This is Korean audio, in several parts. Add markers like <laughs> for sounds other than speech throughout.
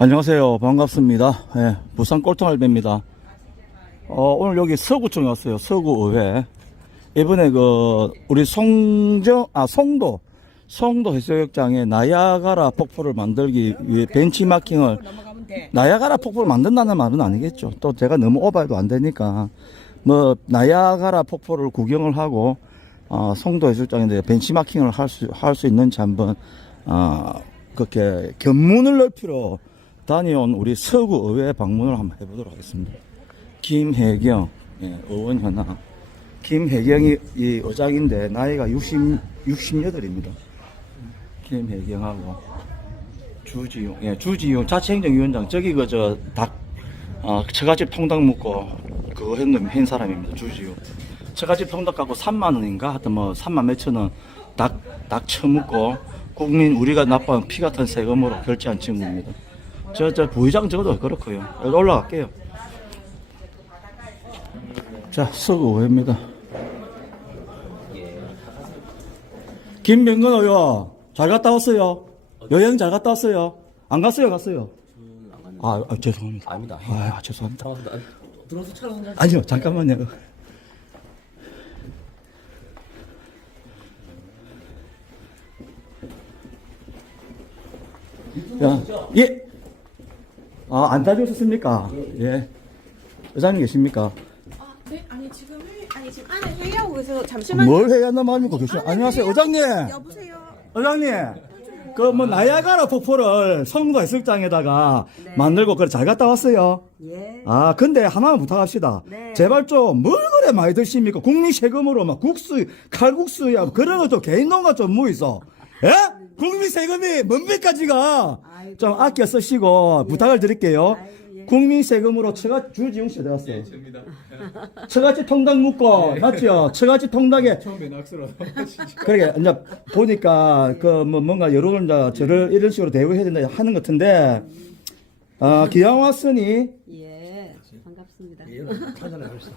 안녕하세요. 반갑습니다. 예, 부산 꼴통알배입니다. 어, 오늘 여기 서구청에 왔어요. 서구의회. 이번에 그, 우리 송정, 아, 송도, 송도 해수욕장에 나야가라 폭포를 만들기 위해 벤치마킹을, 나야가라 폭포를 만든다는 말은 아니겠죠. 또 제가 너무 오버해도 안 되니까, 뭐, 나야가라 폭포를 구경을 하고, 어, 송도 해수욕장에 벤치마킹을 할 수, 할 수 있는지 한번, 어, 그렇게 견문을 넓히러 다녀온 우리 서구 의회 방문을 한번 해보도록 하겠습니다. 김혜경, 예, 의원 현아. 김혜경이 이 의장인데 나이가 60, 68입니다. 김혜경하고 주지용, 예, 주지용 자치행정위원장 저기 그저 닭, 어, 처갓집 통닭 먹고 그거 한 사람입니다. 주지용. 처갓집 통닭 갖고 3만 원인가 하여튼 뭐 3만 몇천 원 닭, 닭 처먹고 국민 우리가 납부한 피 같은 세금으로 결제한 친구입니다. 저, 저 부의장 적어도 그렇고요. 여기 올라갈게요. 자, 서구의회입니다. 김명근 의원, 잘 갔다 왔어요? 여행 잘 갔다 왔어요? 안 갔어요, 갔어요? 아, 아, 죄송합니다. 아닙니다. 아, 죄송합니다. 들어서 한잔 아니요, 잠깐만요. 야, 예. 아, 안 다녀오셨습니까? 예. 의장님 계십니까? 아, 네, 아니 지금 회, 아니 지금 안에 회의하고 계세요. 잠시만요. 뭘 해야 한단 말입니까? 계시 안에 안녕하세요, 회의하고 의장님. 여보세요. 의장님. 그 뭐 나야가라 폭포를 성도 해수장에다가 네. 만들고 그래 잘 갔다 왔어요. 예. 아, 근데 하나만 부탁합시다. 네. 제발 좀, 뭘 그래 많이 드십니까? 국민 세금으로 막 국수, 칼국수야, 뭐 그런 거 좀 개인 농가 좀뭐 있어? 예? 국민 세금이 아이고. 좀 아껴 쓰시고 부탁을 드릴게요. 아이고, 예. 국민 세금으로 처가, 주지용 씨 어디 갔어요? 처갓집 통닭 묵고, 맞죠? 처갓집 통닭에. 처음에 낙서라서 그러게, 이제 보니까 그 뭐 뭔가 여론을 이제 저를 이런 식으로 대우해야 된다 하는 것 같은데, 아, 기왕 왔으니 예. 반갑습니다. 한잔 합시다.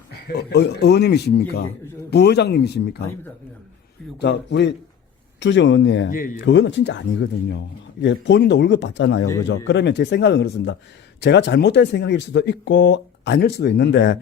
어, 의원님이십니까? 예, 예. 부의장님이십니까? 아닙니다. 그냥 자, 우리 주정 의원님, 예, 예. 그거는 진짜 아니거든요. 이게 본인도 월급 받잖아요, 예, 그죠? 예. 그러면 제 생각은 그렇습니다. 제가 잘못된 생각일 수도 있고 아닐 수도 있는데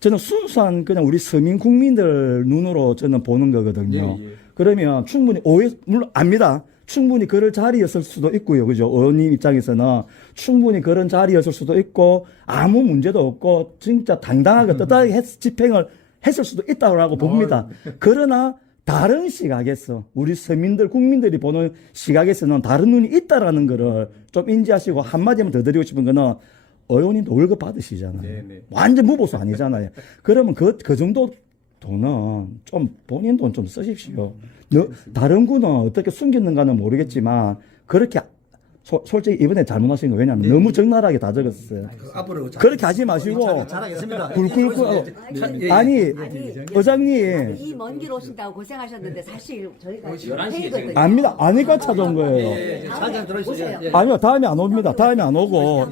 저는 순수한 그냥 우리 서민 국민들 눈으로 저는 보는 거거든요. 예, 예. 그러면 충분히 오해 물론 압니다. 충분히 그럴 자리였을 수도 있고요, 그죠? 의원님 입장에서는 충분히 그런 자리였을 수도 있고 아무 문제도 없고 진짜 당당하게 <laughs> 떳떳하게 했- 집행을 했을 수도 있다고 봅니다. 그러나 다른 시각에서 우리 서민들 국민들이 보는 시각에서는 다른 눈이 있다라는 거를 좀 인지하시고 한마디만 더 드리고 싶은 거는 의원님도 월급 받으시잖아요. 네, 네. 완전 무보수 아니잖아요. <laughs> 그러면 그, 그 정도 돈은 좀 본인 돈 좀 쓰십시오. 너, 다른 구는 어떻게 숨겼는가는 모르겠지만 그렇게 소- 솔직히 이번에 잘못하신 거 왜냐하면 너무 적나라하게 다 적었어요. 앞으로 자- 그렇게 하지 마시고 잘하겠습니다. 굴굴굴 자, 예, 예. 아니 아니, 의장님 이 먼 길 오신다고 고생하셨는데 사실 저희가 11시 에 회의거든요. 압니다. 아니까 찾아온 거예요. 예, 예. 한잔 들어주세요. 오세요. 예. 아니요 다음에 안 옵니다. 다음에 안 오고.